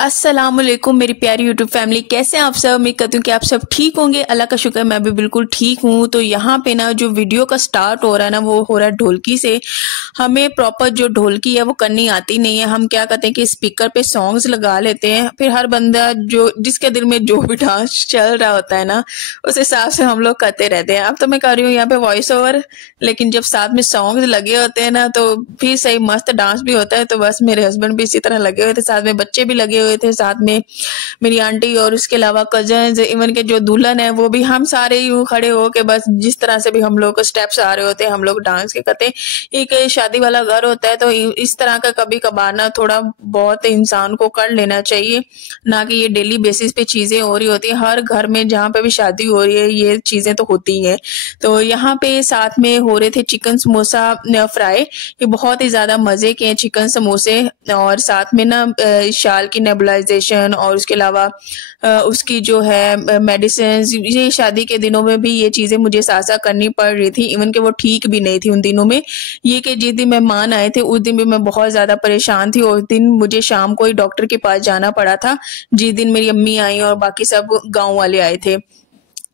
अस्सलामुअलैकुम मेरी प्यारी यूट्यूब फैमिली, कैसे हैं आप सब। मैं कहती हूँ कि आप सब ठीक होंगे। अल्लाह का शुक्र है मैं भी बिल्कुल ठीक हूँ। तो यहाँ पे ना जो वीडियो का स्टार्ट हो रहा है ना वो हो रहा है ढोलकी से। हमें प्रॉपर जो ढोलकी है वो करनी आती नहीं है। हम क्या करते हैं कि स्पीकर पे सॉन्ग्स लगा लेते हैं, फिर हर बंदा जो जिसके दिल में जो भी डांस चल रहा होता है ना उस हिसाब से हम लोग करते रहते हैं। अब तो मैं कर रही हूँ यहाँ पे वॉइस ओवर, लेकिन जब साथ में सॉन्ग्स लगे होते हैं ना तो फिर सही मस्त डांस भी होता है। तो बस मेरे हस्बैंड भी इसी तरह लगे हुए थे, साथ में बच्चे भी लगे हुए थे, साथ में मेरी आंटी और उसके अलावा कजन्स, इवन के जो दुल्हन है वो भी, हम सारे यूं खड़े हो के बस जिस तरह से भी हम लोग को स्टेप्स आ रहे होते हैं हम लोग डांस के करते। एक शादी वाला घर होता है तो इस तरह का कभी कभार ना थोड़ा बहुत इंसान को कर लेना चाहिए, ना कि ये डेली बेसिस पे चीजें हो रही होती है। हर घर में जहाँ पे भी शादी हो रही है ये चीजें तो होती है। तो यहाँ पे साथ में हो रहे थे चिकन समोसा फ्राई, ये बहुत ही ज्यादा मजे के हैं चिकन समोसे। और साथ में ना शाल की नेबुलाइजेशन और उसके अलावा उसकी जो है मेडिसिन, ये शादी के दिनों में भी ये चीजें मुझे साथ साथ करनी पड़ रही थी। इवन के वो ठीक भी नहीं थी उन दिनों में। ये कि जिस दिन मेहमान आए थे उस दिन भी मैं बहुत ज्यादा परेशान थी। उस दिन मुझे शाम को ही डॉक्टर के पास जाना पड़ा था, जिस दिन मेरी अम्मी आई और बाकी सब गाँव वाले आए थे।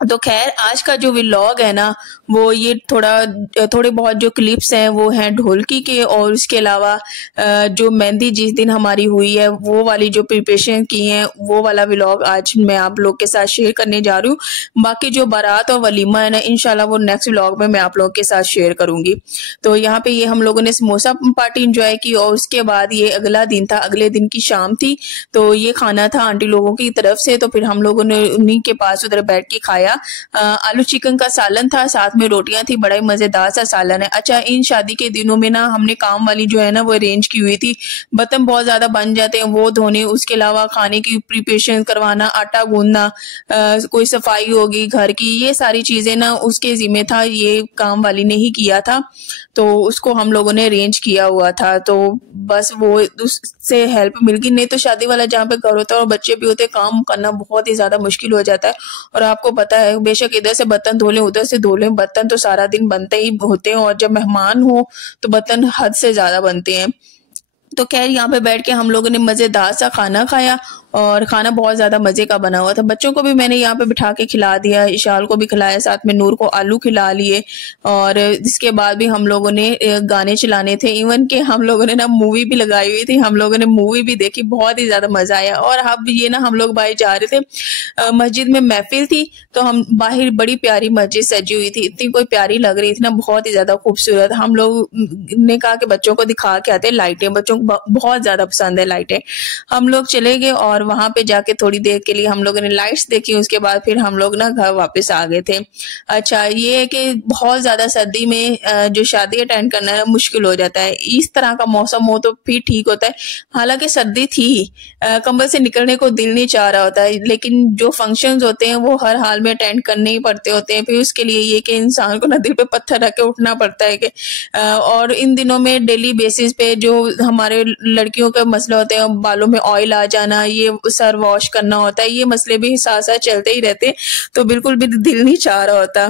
तो खैर आज का जो व्लॉग है ना वो ये थोड़े बहुत जो क्लिप्स हैं वो हैं ढोलकी के, और उसके अलावा जो मेहंदी जिस दिन हमारी हुई है वो वाली जो प्रिपरेशन की है वो वाला व्लॉग आज मैं आप लोग के साथ शेयर करने जा रही हूँ। बाकी जो बारात और वलीमा है ना इंशाल्लाह वो नेक्स्ट व्लॉग में मैं आप लोग के साथ शेयर करूंगी। तो यहाँ पे ये हम लोगों ने समोसा पार्टी इंजॉय की, और उसके बाद ये अगला दिन था, अगले दिन की शाम थी। तो ये खाना था आंटी लोगों की तरफ से, तो फिर हम लोगों ने उन्हीं के पास उधर बैठ के खाया। आलू चिकन का सालन था, साथ में रोटियां थी, बड़ा ही मजेदार सा सालन है। अच्छा, इन शादी के दिनों में ना हमने काम वाली जो है ना वो अरेंज की हुई थी। बर्तन बहुत ज्यादा बन जाते हैं वो धोने, उसके अलावा खाने की प्रिपरेशन करवाना, आटा गूंदना, कोई सफाई होगी घर की, ये सारी चीजें ना उसके जिम्मे था, ये काम वाली ने ही किया था। तो उसको हम लोगों ने अरेंज किया हुआ था, तो बस वो उससे हेल्प मिल गई। नहीं तो शादी वाला जहाँ पे घर होता है और बच्चे भी होते हैं, काम करना बहुत ही ज्यादा मुश्किल हो जाता है। और आपको पता है बेशक इधर से बर्तन धो लें उधर से धो लें, बर्तन तो सारा दिन बनते ही होते हैं, और जब मेहमान हो तो बर्तन हद से ज्यादा बनते हैं। तो खैर यहाँ पे बैठ के हम लोगों ने मजेदार सा खाना खाया, और खाना बहुत ज्यादा मजे का बना हुआ था। बच्चों को भी मैंने यहाँ पे बिठा के खिला दिया, इशाल को भी खिलाया, साथ में नूर को आलू खिला लिए। और इसके बाद भी हम लोगों ने गाने चलाने थे, इवन के हम लोगों ने ना मूवी भी लगाई हुई थी, हम लोगों ने मूवी भी देखी, बहुत ही ज्यादा मजा आया। और अब ये ना हम लोग बाहर जा रहे थे, मस्जिद में महफिल थी, तो हम बाहर, बड़ी प्यारी मस्जिद सजी हुई थी, इतनी कोई प्यारी लग रही थी ना, बहुत ही ज्यादा खूबसूरत। हम लोग ने कहा कि बच्चों को दिखा के आते हैं, लाइटें बच्चों को बहुत ज्यादा पसंद है लाइटें। हम लोग चले गए और वहां पे जाके थोड़ी देर के लिए हम लोगों ने लाइट्स देखी, उसके बाद फिर हम लोग ना घर वापस आ गए थे। अच्छा, ये है कि बहुत ज्यादा सर्दी में जो शादी अटेंड करना है मुश्किल हो जाता है। इस तरह का मौसम हो तो फिर ठीक होता है, हालांकि सर्दी थी, कंबल से निकलने को दिल नहीं चाह रहा होता है, लेकिन जो फंक्शंस होते हैं वो हर हाल में अटेंड करने ही पड़ते होते हैं। फिर उसके लिए ये कि इंसान को ना दिल पे पत्थर रख के उठना पड़ता है कि और इन दिनों में डेली बेसिस पे जो हमारे लड़कियों के मसले होते हैं, बालों में ऑयल आ जाना, ये सर वॉश करना होता है, ये मसले भी साथ साथ चलते ही रहते, तो बिल्कुल भी दिल नहीं चाह रहा होता।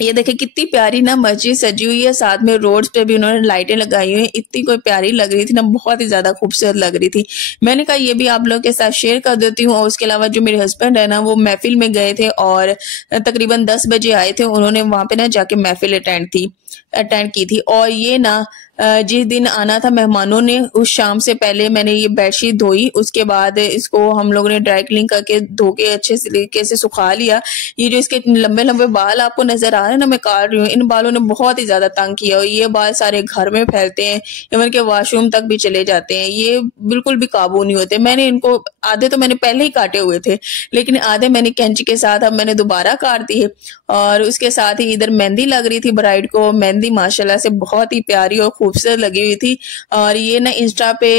ये देखे कितनी प्यारी ना मस्जिद सजी हुई है, साथ में रोड्स पे भी उन्होंने लाइटें लगाई हुई हैं, इतनी कोई प्यारी लग रही थी ना, बहुत ही ज्यादा खूबसूरत लग रही थी। मैंने कहा ये भी आप लोग के साथ शेयर कर देती हूँ। और उसके अलावा जो मेरे हस्बैंड है ना वो महफिल में गए थे, और तकरीबन 10 बजे आए थे, उन्होंने वहां पे ना जाके महफिल अटेंड की थी। और ये ना जिस दिन आना था मेहमानों ने, उस शाम से पहले मैंने ये बेडशीट धोई, उसके बाद इसको हम लोगों ने ड्राई क्लीन करके धो के अच्छे तरीके से सुखा लिया। ये जो इसके लंबे लंबे बाल आपको नजर आ रहे हैं ना, मैं काट रही हूँ, इन बालों ने बहुत ही ज्यादा तंग किया, और ये बाल सारे घर में फैलते हैं, इवन के वॉशरूम तक भी चले जाते हैं, ये बिल्कुल भी काबू नहीं होते। मैंने इनको आधे तो मैंने पहले ही काटे हुए थे, लेकिन आधे मैंने कैंची के साथ अब मैंने दोबारा काट दिए। और उसके साथ ही इधर मेहंदी लग रही थी ब्राइड को, मेहंदी माशाल्लाह से बहुत ही प्यारी और खूबसूरत लगी हुई थी। और ये ना इंस्टा पे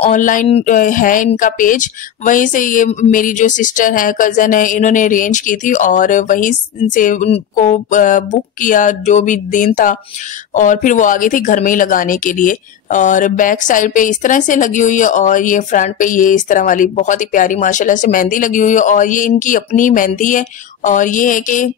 ऑनलाइन है इनका पेज, वहीं से ये मेरी जो सिस्टर है, कजन है, इन्होंने अरेंज की थी, और वहीं से उनको बुक किया जो भी दिन था, और फिर वो आ गई थी घर में ही लगाने के लिए। और बैक साइड पे इस तरह से लगी हुई है और ये फ्रंट पे ये इस तरह वाली बहुत ही प्यारी माशाल्लाह से मेहंदी लगी हुई है। और ये इनकी अपनी मेहंदी है और ये है कि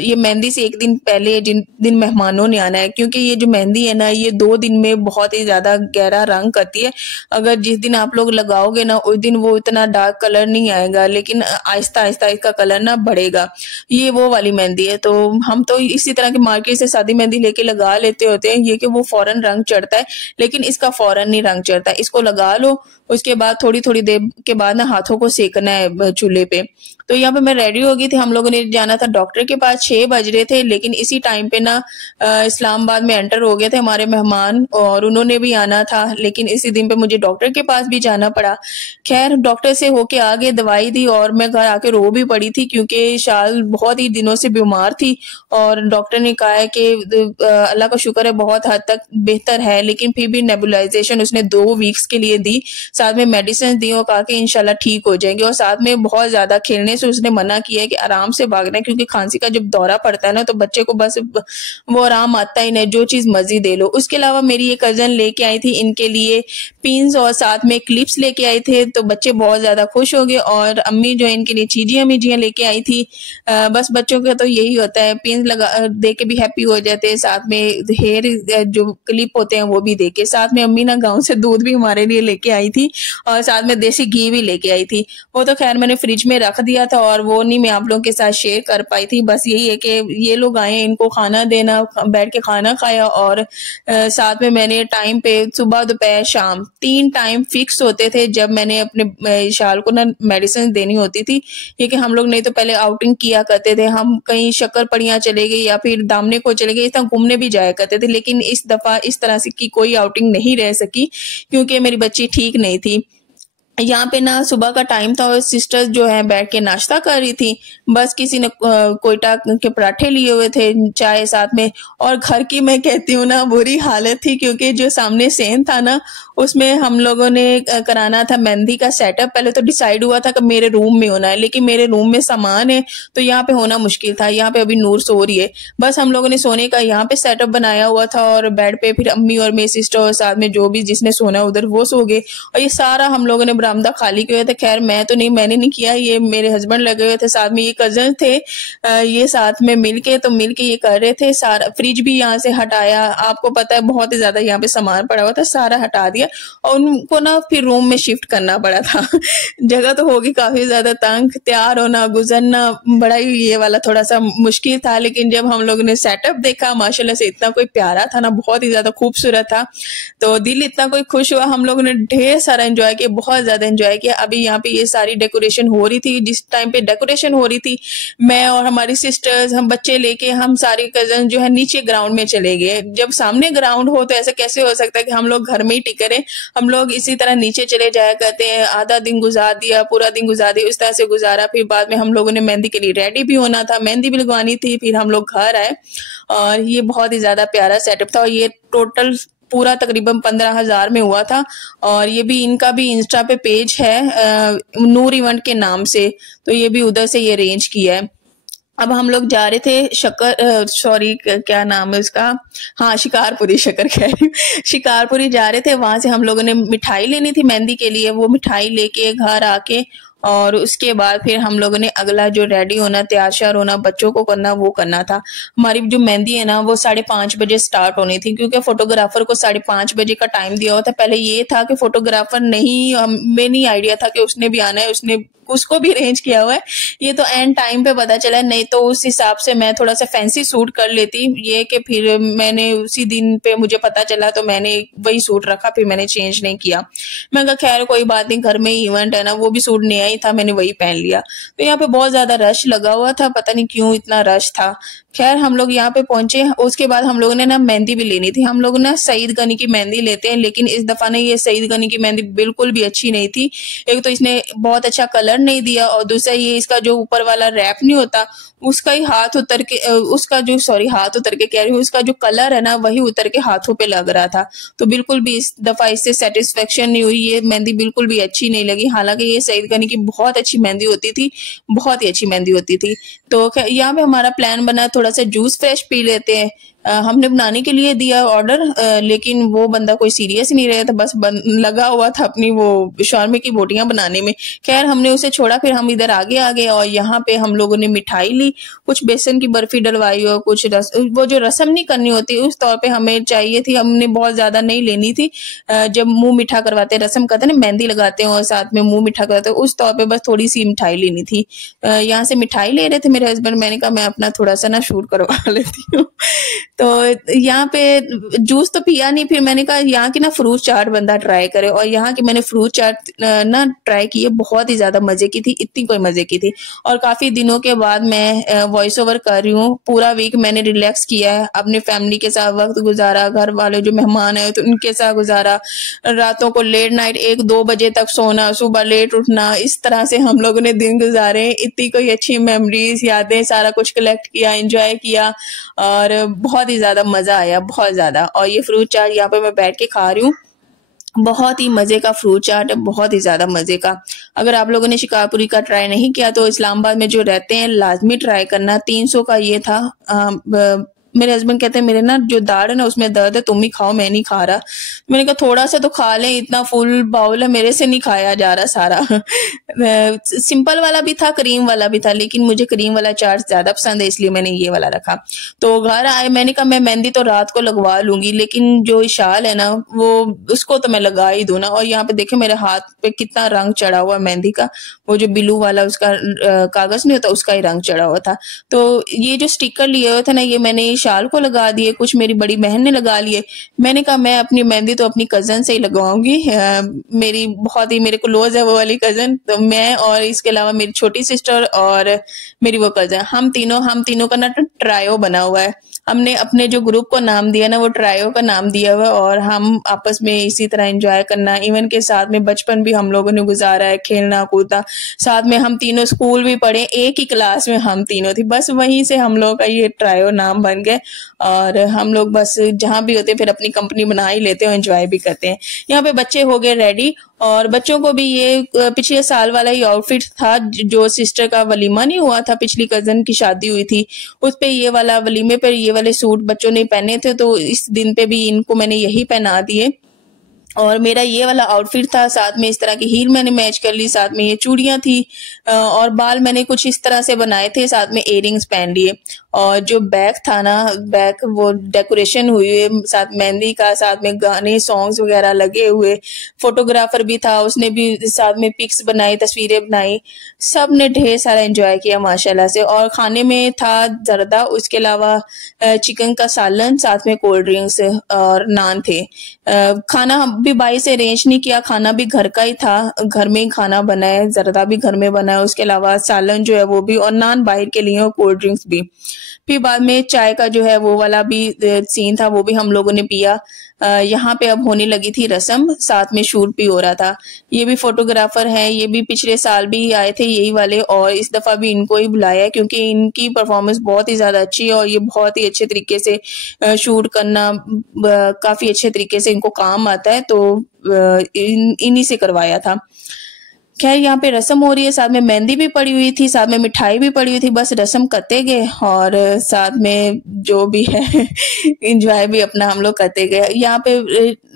ये मेहंदी से एक दिन पहले जिन दिन मेहमानों ने आना है, क्योंकि ये जो मेहंदी है ना ये 2 दिन में बहुत ही ज्यादा गहरा रंग करती है। अगर जिस दिन आप लोग लगाओगे ना उस दिन वो इतना डार्क कलर नहीं आएगा, लेकिन आहिस्ता आहिस्ता इसका कलर ना बढ़ेगा। ये वो वाली मेहंदी है। तो हम तो इसी तरह की मार्केट से सादी मेहंदी लेके लगा लेते होते हैं, ये कि वो फौरन रंग चढ़ता है, लेकिन इसका फौरन नहीं रंग चढ़ता। इसको लगा लो, उसके बाद थोड़ी थोड़ी देर के बाद ना हाथों को सेकना है चूल्हे पे। तो यहाँ पे मैं रेडी हो गई थी, हम लोगों ने जाना था डॉक्टर के पास, 6 बज रहे थे, लेकिन इसी टाइम पे ना इस्लामाबाद में एंटर हो गए थे हमारे मेहमान और उन्होंने भी आना था, लेकिन इसी दिन पे मुझे डॉक्टर के पास भी जाना पड़ा। खैर डॉक्टर से होके आगे दवाई दी और मैं घर आके रो भी पड़ी थी, क्योंकि शाल बहुत ही दिनों से बीमार थी और डॉक्टर ने कहा है कि अल्लाह का शुक्र है बहुत हद तक बेहतर है, लेकिन फिर भी नेबुलाइजेशन उसने 2 वीक्स के लिए दी, साथ में मेडिसिन दी और कहा कि इंशाल्लाह ठीक हो जाएंगे। और साथ में बहुत ज्यादा खेलने से उसने मना किया है कि आराम से भागना है, क्योंकि खांसी का जब दौरा पड़ता है ना तो बच्चे को बस वो आराम आता ही नहीं, जो चीज मर्जी दे लो। उसके अलावा मेरी ये कजन लेके आई थी इनके लिए पिन्स और साथ में क्लिप्स लेके आए थे, तो बच्चे बहुत ज्यादा खुश हो गए। और अम्मी जो है इनके लिए चीजियां मीजियां लेके आई थी। बस बच्चों का तो यही होता है, पिन्स लगा दे के भी हैप्पी हो जाते हैं, साथ में हेयर जो क्लिप होते हैं वो भी दे के। साथ में अम्मी ना गाँव से दूध भी हमारे लिए लेके आई थी और साथ में देसी घी भी लेके आई थी। वो तो खैर मैंने फ्रिज में रख दिया था और वो नहीं मैं आप लोगों के साथ शेयर कर पाई थी। बस यही है कि ये लोग आए, इनको खाना देना, बैठ के खाना खाया और साथ में मैंने टाइम पे सुबह दोपहर शाम 3 टाइम फिक्स होते थे जब मैंने अपने शाल को ना मेडिसिन देनी होती थी। ये कि हम लोग नहीं तो पहले आउटिंग किया करते थे, हम कहीं शक्कर पड़ियाँ चले गए या फिर दामने को चले गए, इस तरह घूमने भी जाया करते थे, लेकिन इस दफा इस तरह से की कोई आउटिंग नहीं रह सकी क्योंकि मेरी बच्ची ठीक नहीं थी। यहाँ पे ना सुबह का टाइम था और सिस्टर्स जो है बैठ के नाश्ता कर रही थी। बस किसी ने कोयटा के पराठे लिए हुए थे, चाय साथ में। और घर की मैं कहती हूँ ना बुरी हालत थी, क्योंकि जो सामने सेन था ना उसमें हम लोगों ने कराना था मेहंदी का सेटअप। पहले तो डिसाइड हुआ था कि मेरे रूम में होना है, लेकिन मेरे रूम में सामान है तो यहाँ पे होना मुश्किल था। यहाँ पे अभी नूर सो रही है, बस हम लोगों ने सोने का यहाँ पे सेटअप बनाया हुआ था और बेड पे फिर अम्मी और मेरी सिस्टर और साथ में जो भी जिसने सोना उधर वो सो गए और ये सारा हम लोगों ने बरामदा खाली किया था। खैर मैं तो नहीं, मैंने नहीं किया, ये मेरे हस्बैंड लगे हुए थे, साथ में ये कजन थे, ये साथ में मिलके ये कर रहे थे। सारा फ्रिज भी यहाँ से हटाया, आपको पता है बहुत ही ज्यादा यहाँ पे सामान पड़ा हुआ था, सारा हटा दिया और उनको ना फिर रूम में शिफ्ट करना पड़ा था। जगह तो होगी काफी ज्यादा तंग, तैयार होना गुजरना बड़ा ही ये वाला थोड़ा सा मुश्किल था। लेकिन जब हम लोगों ने सेटअप देखा माशाल्लाह से इतना कोई प्यारा था ना, बहुत ही ज्यादा खूबसूरत था, तो दिल इतना कोई खुश हुआ। हम लोगों ने ढेर सारा एंजॉय किया, बहुत ज्यादा एंजॉय किया। अभी यहाँ पे ये सारी डेकोरेशन हो रही थी, जिस टाइम पे डेकोरेशन हो रही थी मैं और हमारी सिस्टर्स, हम बच्चे लेके हम सारे कजन जो है नीचे ग्राउंड में चले गए। जब सामने ग्राउंड हो तो ऐसा कैसे हो सकता है कि हम लोग घर में ही टिके रहे, हम लोग इसी तरह नीचे चले जाया करते हैं। आधा दिन गुजार दिया, पूरा दिन गुजार दिया, इस तरह से गुजारा। फिर बाद में हम लोगों ने मेहंदी के लिए रेडी भी होना था, मेहंदी भी लगवानी थी, फिर हम लोग घर आए और ये बहुत ही ज्यादा प्यारा सेटअप था। और ये टोटल पूरा तकरीबन 15,000 में हुआ था। और ये भी इनका भी इंस्टा पे पेज है नूर इवेंट के नाम से, तो ये भी उधर से ये अरेंज किया है। अब हम लोग जा रहे थे क्या नाम है उसका, हाँ शिकारपुरी, शक्कर कह रही हूँ, शिकारपुरी जा रहे थे। वहां से हम लोगों ने मिठाई लेनी थी मेहंदी के लिए, वो मिठाई लेके घर आके और उसके बाद फिर हम लोगों ने अगला जो रेडी होना, तैयार श्यार होना, बच्चों को करना, वो करना था। हमारी जो मेहंदी है ना वो 5:30 बजे स्टार्ट होनी थी, क्योंकि फोटोग्राफर को 5:30 बजे का टाइम दिया हुआ था। पहले ये था कि फोटोग्राफर नहीं, हमें नहीं आइडिया था कि उसने भी आना है, उसने उसको भी अरेंज किया हुआ है। ये तो एंड टाइम पे पता चला, नहीं तो उस हिसाब से मैं थोड़ा सा फैंसी सूट कर लेती। ये कि फिर मैंने उसी दिन पे मुझे पता चला तो मैंने वही सूट रखा, फिर मैंने चेंज नहीं किया। मैं कहा खैर कोई बात नहीं, घर में ही इवेंट है ना, वो भी सूट नया ही था, मैंने वही पहन लिया। तो यहाँ पे बहुत ज्यादा रश लगा हुआ था, पता नहीं क्यों इतना रश था। खैर हम लोग यहाँ पे पहुंचे, उसके बाद हम लोगों ने ना मेहंदी भी लेनी थी। हम लोग ना सईद गनी की मेहंदी लेते हैं, लेकिन इस दफा ने ये सईद गनी की मेहंदी बिल्कुल भी अच्छी नहीं थी। एक तो इसने बहुत अच्छा कलर नहीं दिया और दूसरा ये इसका जो ऊपर वाला रैप नहीं होता उसका ही हाथ उतर के हाथ उतर के कह रही हूँ, उसका जो कलर है ना वही उतर के हाथों पे लग रहा था। तो बिल्कुल भी इस दफा इससे सेटिस्फेक्शन नहीं हुई, ये मेहंदी बिल्कुल भी अच्छी नहीं लगी। हालांकि ये सईद गनी की बहुत अच्छी मेहंदी होती थी, बहुत ही अच्छी मेहंदी होती थी। तो यहाँ पे हमारा प्लान बना थोड़ा सा जूस फ्रेश पी लेते हैं। हमने बनाने के लिए दिया ऑर्डर, लेकिन वो बंदा कोई सीरियस नहीं रहा था, बस लगा हुआ था अपनी वो शौरमे की बोटियां बनाने में। खैर हमने उसे छोड़ा, फिर हम इधर आगे आ गए और यहाँ पे हम लोगों ने मिठाई ली, कुछ बेसन की बर्फी डलवाई और कुछ वो जो रस्म नहीं करनी होती उस तौर पे हमें चाहिए थी, हमने बहुत ज्यादा नहीं लेनी थी। जब मुंह मीठा करवाते, रस्म करते ना, मेहंदी लगाते हैं और साथ में मुंह मीठा करवाते हैं, उस तौर पे बस थोड़ी सी मिठाई लेनी थी। यहाँ से मिठाई ले रहे थे मेरे हस्बैंड, मैंने कहा मैं अपना थोड़ा सा ना शूट करवा लेती हूँ। तो यहाँ पे जूस तो पिया नहीं, फिर मैंने कहा यहाँ की ना फ्रूट चाट बंदा ट्राई करे, और यहाँ की मैंने फ्रूट चाट ना ट्राई की है, बहुत ही ज्यादा मजे की थी, इतनी कोई मजे की थी। और काफी दिनों के बाद मैं वॉइस ओवर कर रही हूँ, पूरा वीक मैंने रिलैक्स किया है, अपनी फैमिली के साथ वक्त गुजारा, घर वाले जो मेहमान आए तो उनके साथ गुजारा, रातों को लेट नाइट 1-2 बजे तक सोना, सुबह लेट उठना, इस तरह से हम लोगों ने दिन गुजारे। इतनी कोई अच्छी मेमोरीज, यादें, सारा कुछ कलेक्ट किया, एंजॉय किया और बहुत ही ज्यादा मजा आया, बहुत ज्यादा। और ये फ्रूट चाट यहाँ पे मैं बैठ के खा रही हूँ, बहुत ही मजे का फ्रूट चाट है, बहुत ही ज्यादा मजे का। अगर आप लोगों ने शिकारपुरी का ट्राई नहीं किया तो इस्लामाबाद में जो रहते हैं लाजमी ट्राई करना। 300 का ये था। मेरे हस्बैंड कहते हैं मेरे ना जो दाढ़ है ना उसमें दर्द है, तुम ही खाओ, मैं नहीं खा रहा। मैंने कहा थोड़ा सा तो खा लें, इतना फुल बाउल है, मेरे से नहीं खाया जा रहा सारा। सिंपल वाला भी था, क्रीम वाला भी था, लेकिन मुझे क्रीम वाला चाट ज्यादा पसंद है, इसलिए मैंने ये वाला रखा। तो घर आए, मैंने कहा मैं मेहंदी तो रात को लगवा लूंगी, लेकिन जो शाल है ना वो उसको तो मैं लगा ही दूं ना। और यहाँ पे देखे मेरे हाथ पे कितना रंग चढ़ा हुआ मेहंदी का, वो जो ब्लू वाला उसका कागज नहीं होता उसका ही रंग चढ़ा हुआ था। तो ये जो स्टिकर लिए हुए थे ना, ये मैंने शाल को लगा दिए, कुछ मेरी बड़ी बहन ने लगा लिए। मैंने कहा मैं अपनी मेहंदी तो अपनी कजन से ही लगवाऊंगी, मेरी बहुत ही मेरे को क्लोज है वो वाली कजन। तो मैं और इसके अलावा मेरी छोटी सिस्टर और मेरी वो कजन, हम तीनों का ना ट्रायो बना हुआ है। हमने अपने जो ग्रुप को नाम दिया ना वो ट्रायो का नाम दिया हुआ, और हम आपस में इसी तरह एंजॉय करना, इवन के साथ में बचपन भी हम लोगों ने गुजारा है, खेलना कूदना साथ में। हम तीनों स्कूल भी पढ़े, एक ही क्लास में हम तीनों थी, बस वहीं से हम लोग का ये ट्रायो नाम बन गया। और हम लोग बस जहां भी होते फिर अपनी कंपनी बना ही लेते हैं, एंजॉय भी करते हैं। यहाँ पे बच्चे हो गए रेडी, और बच्चों को भी ये पिछले साल वाला ही आउटफिट था, जो सिस्टर का वलीमा नहीं हुआ था, पिछली कजन की शादी हुई थी, उस पे ये वाला वलीमे पर ये वाले सूट बच्चों ने पहने थे, तो इस दिन पे भी इनको मैंने यही पहना दिए। और मेरा ये वाला आउटफिट था, साथ में इस तरह की हील मैंने मैच कर ली, साथ में ये चूड़ियां थी, और बाल मैंने कुछ इस तरह से बनाए थे, साथ में इयररिंग्स पहन लिए। और जो बैग था ना, बैग वो डेकोरेशन हुई है, साथ मेहंदी का, साथ में गाने सॉन्ग्स वगैरह लगे हुए, फोटोग्राफर भी था, उसने भी साथ में पिक्स बनाई, तस्वीरें बनाई, सब ने ढेर सारा एंजॉय किया माशाल्लाह से। और खाने में था जर्दा, उसके अलावा चिकन का सालन, साथ में कोल्ड ड्रिंक्स और नान थे। खाना भी बाई से अरेंज नहीं किया, खाना भी घर का ही था, घर में ही खाना बना है, जर्दा भी घर में बना है, उसके अलावा सालन जो है वो भी, और नान बाहर के लिए और कोल्ड ड्रिंक्स भी। फिर बाद में चाय का जो है वो वाला भी सीन था, वो भी हम लोगों ने पिया। यहाँ पे अब होने लगी थी रस्म, साथ में शूट भी हो रहा था। ये भी फोटोग्राफर हैं, ये भी पिछले साल भी आए थे यही वाले, और इस दफा भी इनको ही बुलाया है क्योंकि इनकी परफॉर्मेंस बहुत ही ज्यादा अच्छी है, और ये बहुत ही अच्छे तरीके से शूट करना, काफी अच्छे तरीके से इनको काम आता है, तो इन्हीं से करवाया था। खैर यहाँ पे रस्म हो रही है, साथ में मेहंदी भी पड़ी हुई थी, साथ में मिठाई भी पड़ी हुई थी, बस रस्म करते गए और साथ में जो भी है एंजॉय भी अपना हम लोग करते गए। यहाँ पे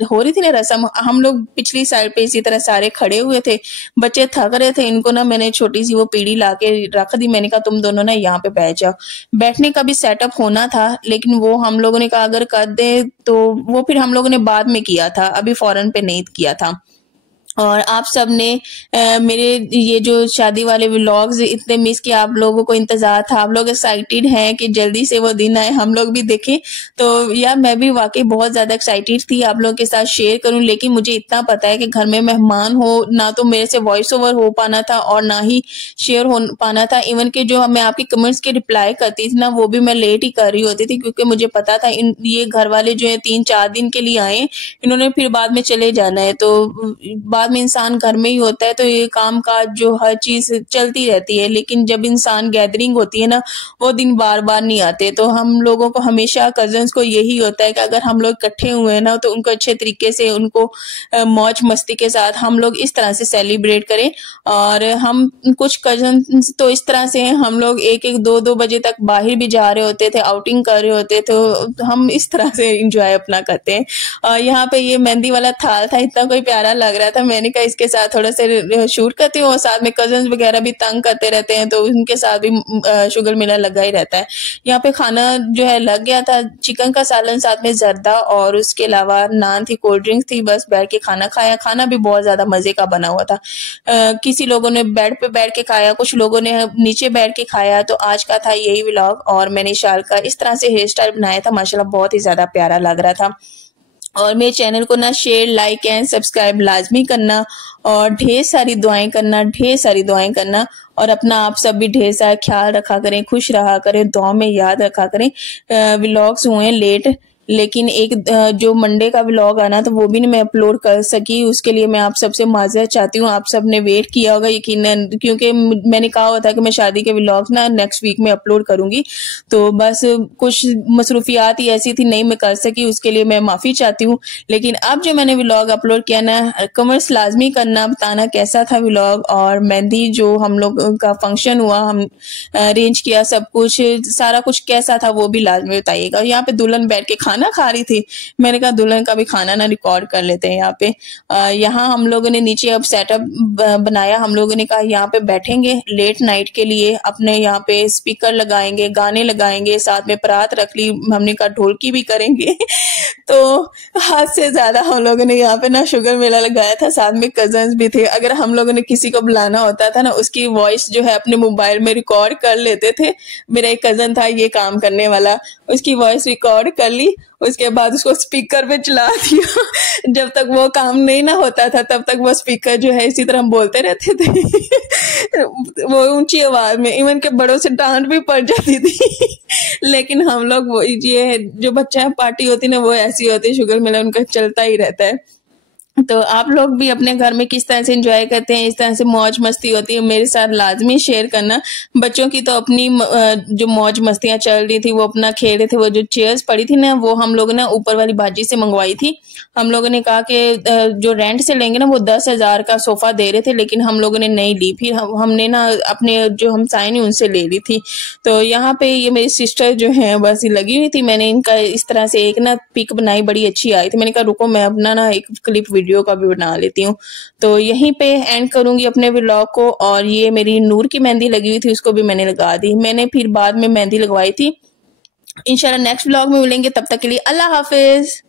हो रही थी ना रस्म, हम लोग पिछली साइड पे इसी तरह सारे खड़े हुए थे, बच्चे थक रहे थे, इनको ना मैंने छोटी सी वो पीढ़ी लाके रख दी, मैंने कहा तुम दोनों ना यहाँ पे बैठ जाओ। बैठने का भी सेटअप होना था, लेकिन वो हम लोगों ने कहा अगर कर दे तो वो फिर हम लोगों ने बाद में किया था, अभी फौरन पे नहीं किया था। और आप सब ने मेरे ये जो शादी वाले व्लॉग्स इतने मिस किया, आप लोगों को इंतजार था, आप लोग एक्साइटेड हैं कि जल्दी से वो दिन आए, हम लोग भी देखें। तो यार मैं भी वाकई बहुत ज्यादा एक्साइटेड थी आप लोगों के साथ शेयर करूं, लेकिन मुझे इतना पता है कि घर में मेहमान हो ना, तो मेरे से वॉइस ओवर हो पाना था और ना ही शेयर हो पाना था। इवन के जो मैं आपके कमेंट्स के रिप्लाई करती थी ना, वो भी मैं लेट ही कर रही होती थी, क्योंकि मुझे पता था ये घर वाले जो है 3-4 दिन के लिए आए, इन्होंने फिर बाद में चले जाना है, तो बाद में इंसान घर में ही होता है तो ये काम काज जो हर चीज चलती रहती है, लेकिन जब इंसान गैदरिंग होती है ना, वो दिन बार बार नहीं आते। तो हम लोगों को हमेशा कजन्स को यही होता है कि अगर हम लोग इकट्ठे हुए हैं ना तो उनको अच्छे तरीके से उनको मौज मस्ती के साथ हम लोग इस तरह से सेलिब्रेट करें। और हम कुछ कजन्स तो इस तरह से हैं, हम लोग 1-1, 2-2 बजे तक बाहर भी जा रहे होते थे, आउटिंग कर रहे होते, तो हम इस तरह से इंजॉय अपना करते हैं। और यहाँ पे ये मेहंदी वाला थाल था, इतना कोई प्यारा लग रहा था, मैंने कहा इसके साथ थोड़ा सा शूट करती हूँ। और साथ में कजन्स वगैरह भी तंग करते रहते हैं तो उनके साथ भी शुगर मिला लगा ही रहता है। यहाँ पे खाना जो है लग गया था, चिकन का सालन, साथ में जर्दा और उसके अलावा नान थी, कोल्ड ड्रिंक थी, बस बैठ के खाना खाया। खाना भी बहुत ज्यादा मजे का बना हुआ था। किसी लोगों ने बेड पे बैठ के खाया, कुछ लोगों ने नीचे बैठ के खाया। तो आज का था यही व्लॉग। और मैंने शाल का इस तरह से हेयर स्टाइल बनाया था, माशाल्लाह बहुत ही ज्यादा प्यारा लग रहा था। और मेरे चैनल को ना शेयर, लाइक एंड सब्सक्राइब लाजमी करना और ढेर सारी दुआएं करना, ढेर सारी दुआएं करना। और अपना आप सब भी ढेर सारा ख्याल रखा करें, खुश रहा करें, दुआ में याद रखा करें। व्लॉग्स हुए लेट, लेकिन एक जो मंडे का व्लॉग आना तो वो भी नहीं मैं अपलोड कर सकी, उसके लिए मैं आप सबसे माजरत चाहती हूँ। आप सब ने वेट किया होगा यकीनन, क्योंकि मैंने कहा हुआ था कि मैं शादी के व्लॉग्स ना नेक्स्ट वीक में अपलोड करूंगी। तो बस कुछ मसरूफियात ही ऐसी थी, नहीं मैं कर सकी, उसके लिए मैं माफी चाहती हूँ। लेकिन अब जो मैंने व्लॉग अपलोड किया ना, कमेंट्स लाजमी करना, बताना कैसा था व्लॉग। और मेहंदी जो हम लोग का फंक्शन हुआ, हम अरेंज किया, सब कुछ सारा कुछ कैसा था वो भी लाजमी बताइएगा। यहाँ पे दुल्हन बैठ के खाना खा रही थी, मैंने कहा दुल्हन का भी खाना ना रिकॉर्ड कर लेते हैं यहाँ पे। यहाँ हम लोगों ने नीचे अब सेटअप बनाया, हम लोगों ने कहा यहाँ पे बैठेंगे लेट नाइट के लिए, अपने यहाँ पे स्पीकर लगाएंगे, गाने लगाएंगे, साथ में परात रख ली, हमने कहा ढोलकी भी करेंगे। तो हद से ज्यादा हम लोगों ने यहाँ पे ना शुगर मेला लगाया था, साथ में कजन्स भी थे। अगर हम लोगों ने किसी को बुलाना होता था ना, उसकी वॉइस जो है अपने मोबाइल में रिकॉर्ड कर लेते थे। मेरा एक कजन था ये काम करने वाला, उसकी वॉइस रिकॉर्ड कर ली, उसके बाद उसको स्पीकर पे चला दिया। जब तक वो काम नहीं ना होता था तब तक वो स्पीकर जो है इसी तरह बोलते रहते थे। वो ऊंची आवाज में, इवन के बड़ों से डांट भी पड़ जाती थी। लेकिन हम लोग वो ये जो बच्चा पार्टी होती ना वो ऐसी होती है, शुगर मेला उनका चलता ही रहता है। तो आप लोग भी अपने घर में किस तरह से एंजॉय करते हैं, इस तरह से मौज मस्ती होती है, मेरे साथ लाजमी शेयर करना। बच्चों की तो अपनी जो मौज मस्तियां चल रही थी, वो अपना खेल रहे थे। वो जो चेयर्स पड़ी थी ना, वो हम लोग ने ऊपर वाली बाजी से मंगवाई थी। हम लोगों ने कहा कि जो रेंट से लेंगे ना वो 10,000 का सोफा दे रहे थे, लेकिन हम लोगों ने नहीं ली। फिर हमने ना अपने जो हमसाए ने उनसे ले ली थी। तो यहाँ पे ये मेरी सिस्टर जो है बस लगी हुई थी, मैंने इनका इस तरह से एक ना पिक बनाई, बड़ी अच्छी आई थी। मैंने कहा रुको मैं अपना ना एक क्लिप वीडियो का भी बना लेती हूँ। तो यहीं पे एंड करूंगी अपने व्लॉग को। और ये मेरी नूर की मेहंदी लगी हुई थी, उसको भी मैंने लगा दी। मैंने फिर बाद में मेहंदी लगवाई थी। इंशाल्लाह नेक्स्ट व्लॉग में मिलेंगे, तब तक के लिए अल्लाह हाफिज।